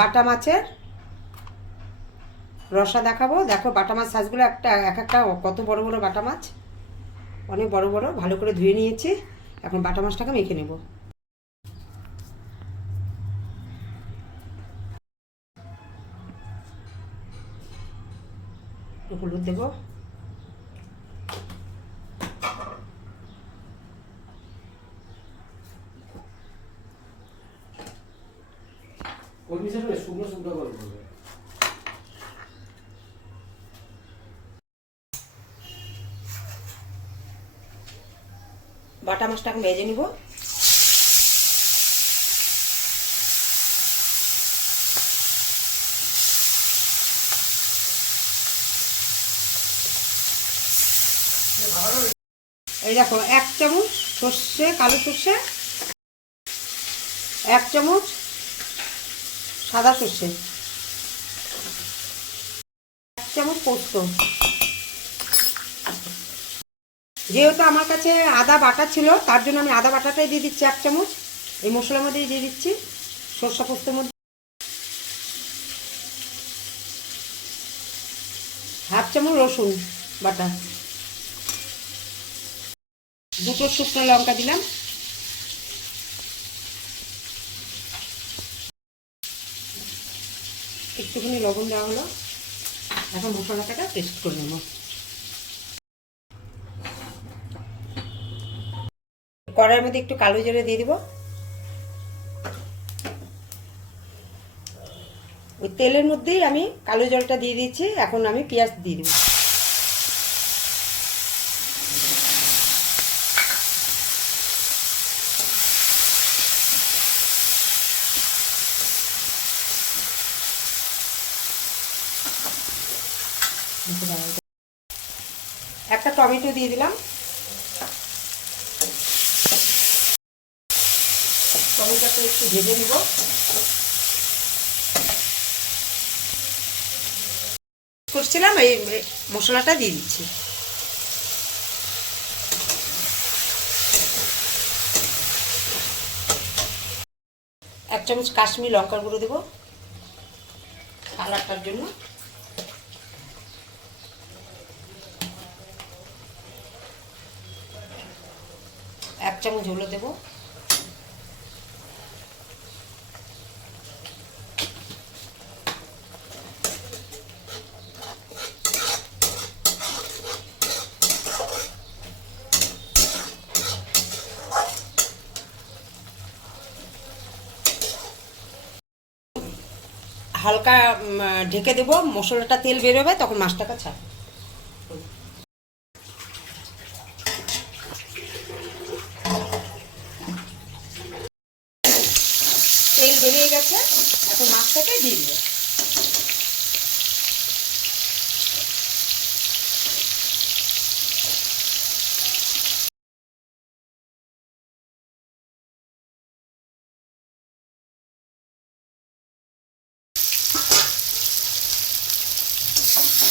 বাটা মাছের রসা দেখাবো। দেখো বাটা মাছ সাইজগুলো একটা এক একটা কত বড় বড় বাটা মাছ। অনেক বড় বড়, ভালো করে ধুয়ে নিয়েছি। এখন বাটা মাছটাকে মেখে নেব। হলুদ দেবো। শুকনো শুকনো করে বাটা মাছটাকে ভেজে নিব। এই দেখো, এক চামচ সর্ষে, কালো সর্ষে, এক চামচ সাদা সর্ষে এক চামচ পোস্ত। যেহেতু আমার কাছে আদা বাটা ছিল, তার জন্য আমি আদা বাটাটাই দিয়ে দিচ্ছি এক চামচ। এই মশলার মধ্যেই দিয়ে দিচ্ছি সর্ষা পোস্তের মধ্যে। হাফ চামচ রসুন বাটা। দুটো শুকনো লঙ্কা দিলাম। একটুখানি লবণ দেওয়া হলো। এখন মশলাটাটা টেস্ট করে নেব। কড়াইয়ের মধ্যে একটু কালো জিরে দিয়ে দিব। ওই তেলের মধ্যেই আমি কালো জলটা দিয়ে দিচ্ছি এখন আমি পেঁয়াজ দিয়ে দেবো। একটা টমেটো দিয়ে দিলাম। টমেটোটা একটু ভেজে নিব। করছিলাম, এই মশলাটা দিয়ে দিচ্ছি। এক চামচ কাশ্মীর লঙ্কার গুঁড়ো দেবো। কালারটার জন্য। চামচ হলো দেবো। হালকা ঢেকে দেব মশলাটা তেল বেরোবে তখন মাছটাকে ছাড় তেল বেরিয়ে গেছে এখন মাছটাকে দিয়ে দেবো।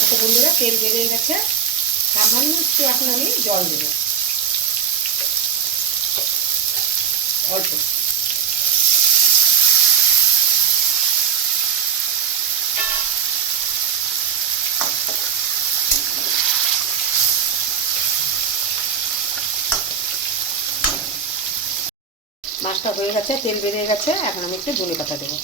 তো বন্ধুরা, তেল বেরিয়ে গেছে। সামান্য একটু এখন আমি জল দেবো। অল্প। মাছটা হয়ে গেছে, তেল বেরিয়ে গেছে, এখন আমি একটু ধনে পাতা দেবো।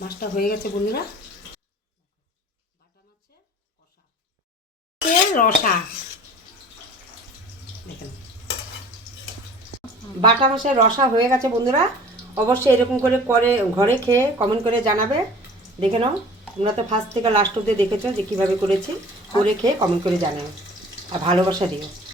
মাছটা হয়ে গেছে বন্ধুরা। রসা। বাটা মাছের রসা হয়ে গেছে বন্ধুরা। অবশ্যই এরকম করে করে ঘরে খেয়ে কমেন্ট করে জানাবে। দেখে নাও। তোমরা তো ফার্স্ট থেকে লাস্ট অব্দি দেখেছ যে কীভাবে করেছি। করে খেয়ে কমেন্ট করে জানাও। আর ভালোবাসা দিও।